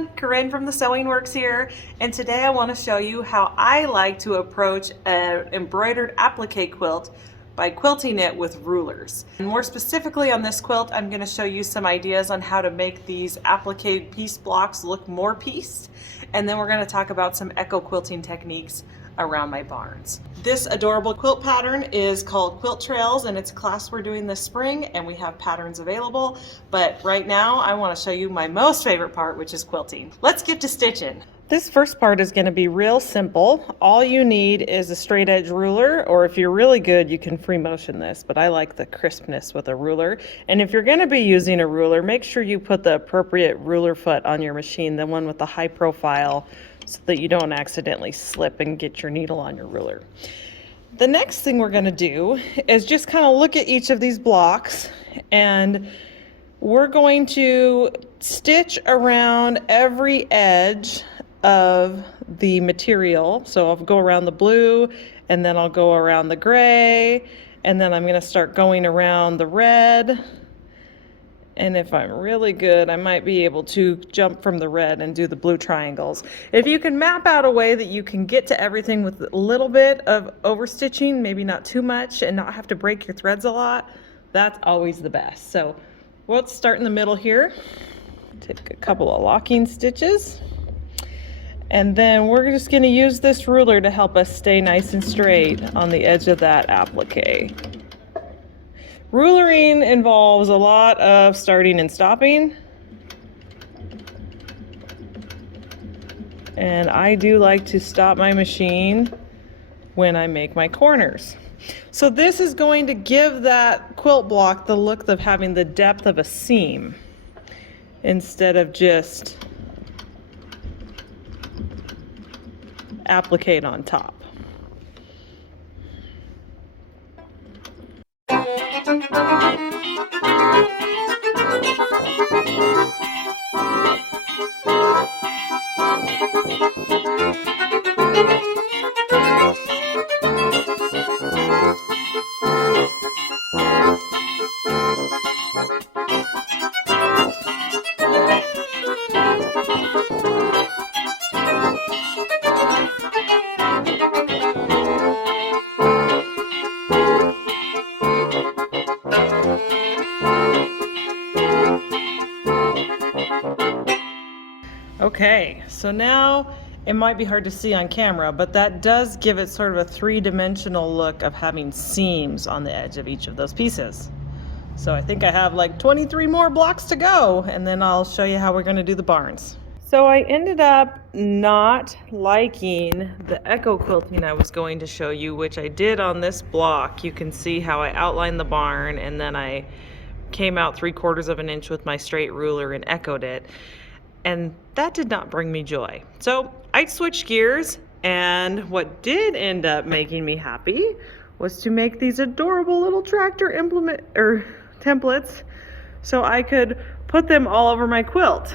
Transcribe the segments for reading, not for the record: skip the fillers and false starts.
everyone, Corrine from the Sewing Works here, and today I want to show you how I like to approach an embroidered applique quilt by quilting it with rulers. And more specifically on this quilt, I'm going to show you some ideas on how to make these applique piece blocks look more pieced, and then we're going to talk about some echo quilting techniques around my barns. This adorable quilt pattern is called Quilt Trails, and it's a class we're doing this spring, and we have patterns available. But right now I want to show you my most favorite part, which is quilting. Let's get to stitching. This first part is going to be real simple. All you need is a straight edge ruler, or if you're really good, you can free motion this, but I like the crispness with a ruler. And if you're going to be using a ruler, make sure you put the appropriate ruler foot on your machine, the one with the high profile, so that you don't accidentally slip and get your needle on your ruler. The next thing we're going to do is just kind of look at each of these blocks, and we're going to stitch around every edge of the material. So I'll go around the blue, and then I'll go around the gray, and then I'm going to start going around the red. And if I'm really good, I might be able to jump from the red and do the blue triangles. If you can map out a way that you can get to everything with a little bit of overstitching, maybe not too much, and not have to break your threads a lot, that's always the best. So let's start in the middle here. Take a couple of locking stitches. And then we're just going to use this ruler to help us stay nice and straight on the edge of that applique. Rulering involves a lot of starting and stopping, and I do like to stop my machine when I make my corners. So this is going to give that quilt block the look of having the depth of a seam instead of just applique on top. Okay, so now it might be hard to see on camera, but that does give it sort of a three-dimensional look of having seams on the edge of each of those pieces. So I think I have like 23 more blocks to go, and then I'll show you how we're going to do the barns. So I ended up not liking the echo quilting I was going to show you, which I did on this block. You can see how I outlined the barn, and then I came out 3/4 of an inch with my straight ruler and echoed it. And that did not bring me joy. So I switched gears, and what did end up making me happy was to make these adorable little tractor templates so I could put them all over my quilt.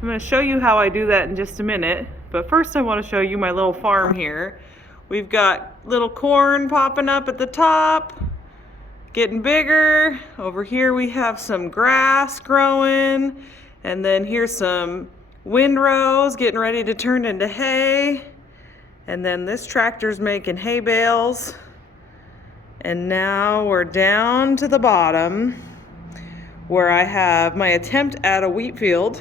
I'm going to show you how I do that in just a minute, but first I want to show you my little farm here. We've got little corn popping up at the top, getting bigger. Over here we have some grass growing. And then here's some windrows getting ready to turn into hay. And then this tractor's making hay bales. And now we're down to the bottom where I have my attempt at a wheat field.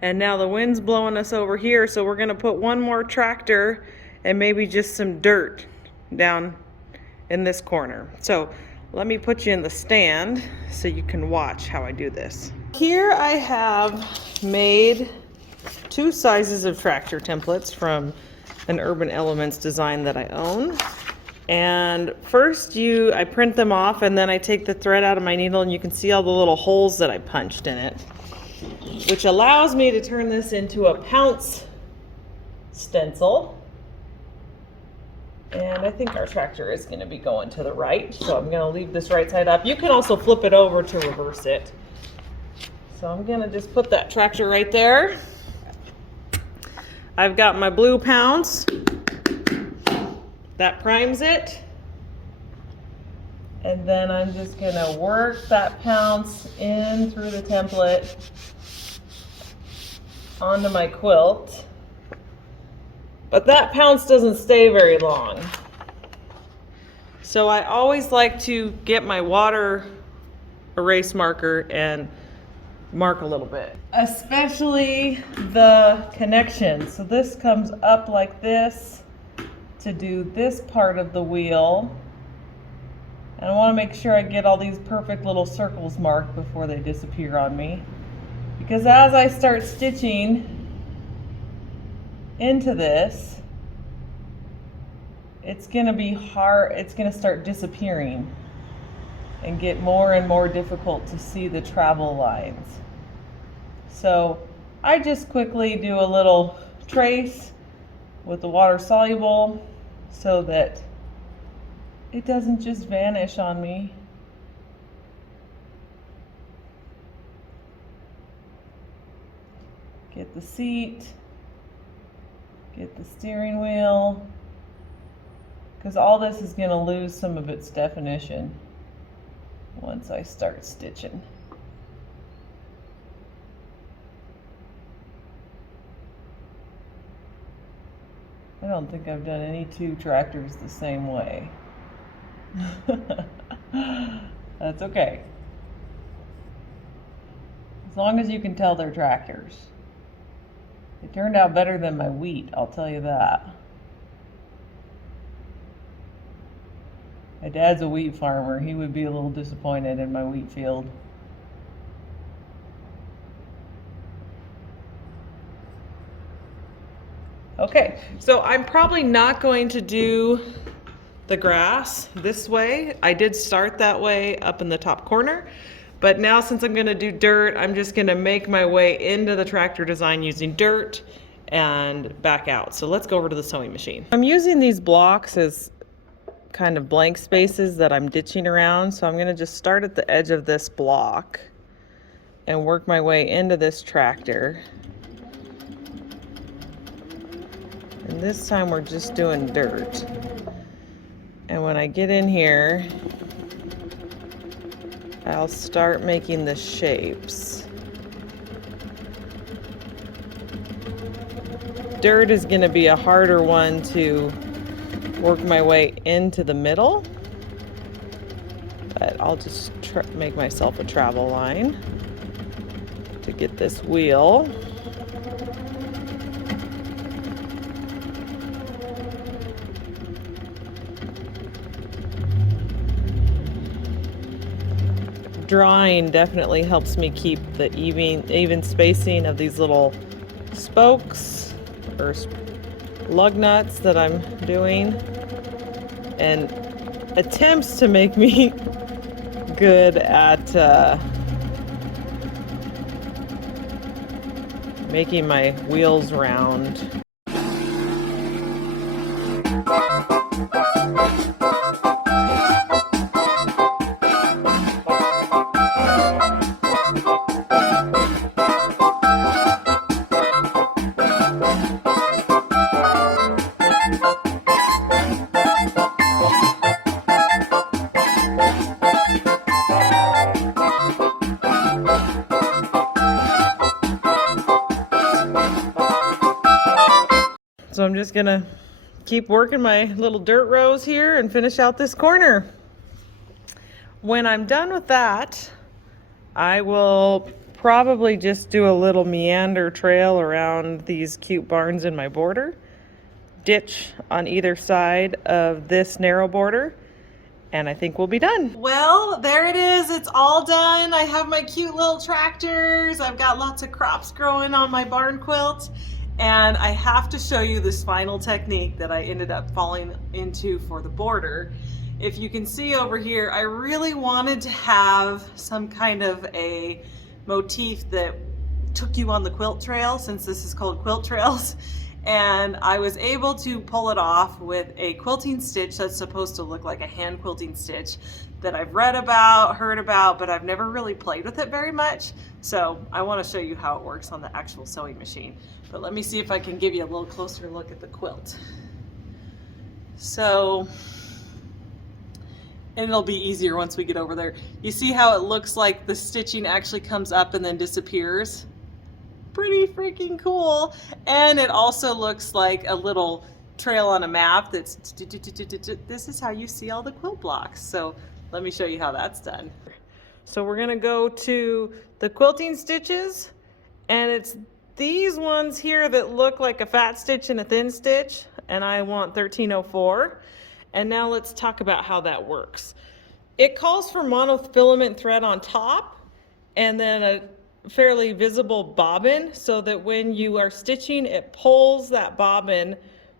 And now the wind's blowing us over here, so we're gonna put one more tractor and maybe just some dirt down in this corner. So let me put you in the stand so you can watch how I do this. Here I have made 2 sizes of tractor templates from an Urban Elements design that I own. And first I print them off, and then I take the thread out of my needle, and you can see all the little holes that I punched in it, which allows me to turn this into a pounce stencil. And I think our tractor is going to be going to the right, so I'm going to leave this right side up. You can also flip it over to reverse it. So I'm going to just put that tractor right there. I've got my blue pounce. That primes it. And then I'm just going to work that pounce in through the template onto my quilt. But that pounce doesn't stay very long. So I always like to get my water erase marker and mark a little bit. Especially the connection. So this comes up like this to do this part of the wheel. And I want to make sure I get all these perfect little circles marked before they disappear on me. Because as I start stitching into this, it's going to be hard, it's going to start disappearing and get more and more difficult to see the travel lines. So I just quickly do a little trace with the water soluble so that it doesn't just vanish on me. Get the seat, get the steering wheel, because all this is going to lose some of its definition once I start stitching. I don't think I've done any two tractors the same way. That's okay. As long as you can tell they're tractors. It turned out better than my wheat, I'll tell you that. My dad's a wheat farmer. He would be a little disappointed in my wheat field. Okay, so I'm probably not going to do the grass this way. I did start that way up in the top corner, but now since I'm gonna do dirt, I'm just gonna make my way into the tractor design using dirt and back out. So let's go over to the sewing machine. I'm using these blocks as kind of blank spaces that I'm ditching around. So I'm gonna just start at the edge of this block and work my way into this tractor. And this time we're just doing dirt. And when I get in here, I'll start making the shapes. Dirt is going to be a harder one to work my way into the middle, but I'll just make myself a travel line to get this wheel. Drawing definitely helps me keep the even spacing of these little spokes or lug nuts that I'm doing, and attempts to make me good at making my wheels round. So I'm just gonna keep working my little dirt rows here and finish out this corner. When I'm done with that, I will probably just do a little meander trail around these cute barns in my border, ditch on either side of this narrow border, and I think we'll be done. Well, there it is. It's all done. I have my cute little tractors. I've got lots of crops growing on my barn quilt. And I have to show you this final technique that I ended up falling into for the border. If you can see over here, I really wanted to have some kind of a motif that took you on the quilt trail, since this is called Quilt Trails. And I was able to pull it off with a quilting stitch that's supposed to look like a hand quilting stitch that I've read about, heard about, but I've never really played with it very much. So I want to show you how it works on the actual sewing machine. But let me see if I can give you a little closer look at the quilt. So, and it'll be easier once we get over there. You see how it looks like the stitching actually comes up and then disappears? pretty freaking cool. And it also looks like a little trail on a map that's, this is how you see all the quilt blocks. So let me show you how that's done. So we're gonna go to the quilting stitches, and it's these ones here that look like a fat stitch and a thin stitch, and I want 1304. And now let's talk about how that works. It calls for monofilament thread on top and then a fairly visible bobbin, so that when you are stitching, it pulls that bobbin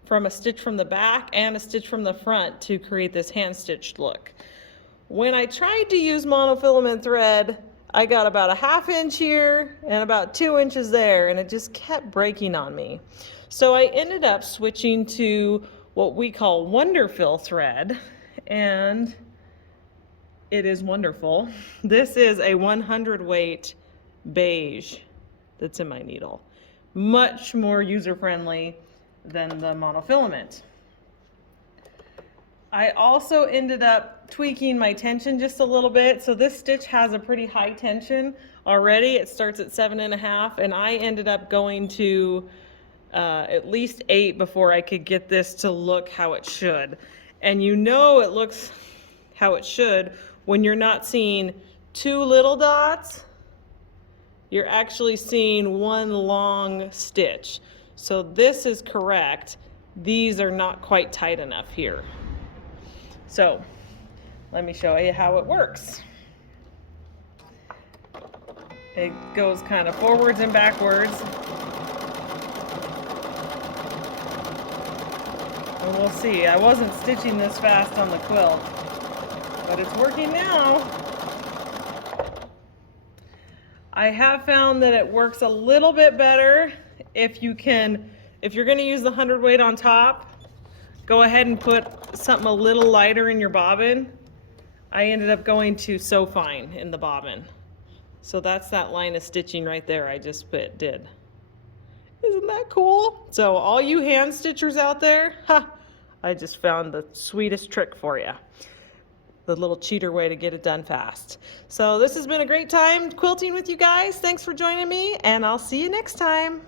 from a stitch from the back and a stitch from the front to create this hand stitched look. When I tried to use monofilament thread, I got about a 1/2 inch here and about 2 inches there, and it just kept breaking on me. So I ended up switching to what we call Wonderfill thread, and it is wonderful. This is a 100 weight beige that's in my needle. Much more user-friendly than the monofilament. I also ended up tweaking my tension just a little bit. So this stitch has a pretty high tension already. It starts at 7.5, and I ended up going to at least 8 before I could get this to look how it should. And you know it looks how it should when you're not seeing 2 little dots. You're actually seeing 1 long stitch. So this is correct. These are not quite tight enough here. So let me show you how it works. It goes kind of forwards and backwards. And we'll see. I wasn't stitching this fast on the quilt, but it's working now. I have found that it works a little bit better if you're going to use the 100 weight on top, go ahead and put something a little lighter in your bobbin. I ended up going to So Fine in the bobbin. So that's that line of stitching right there I just did. Isn't that cool? So all you hand stitchers out there, I just found the sweetest trick for you. The little cheater way to get it done fast. So this has been a great time quilting with you guys. Thanks for joining me, and I'll see you next time.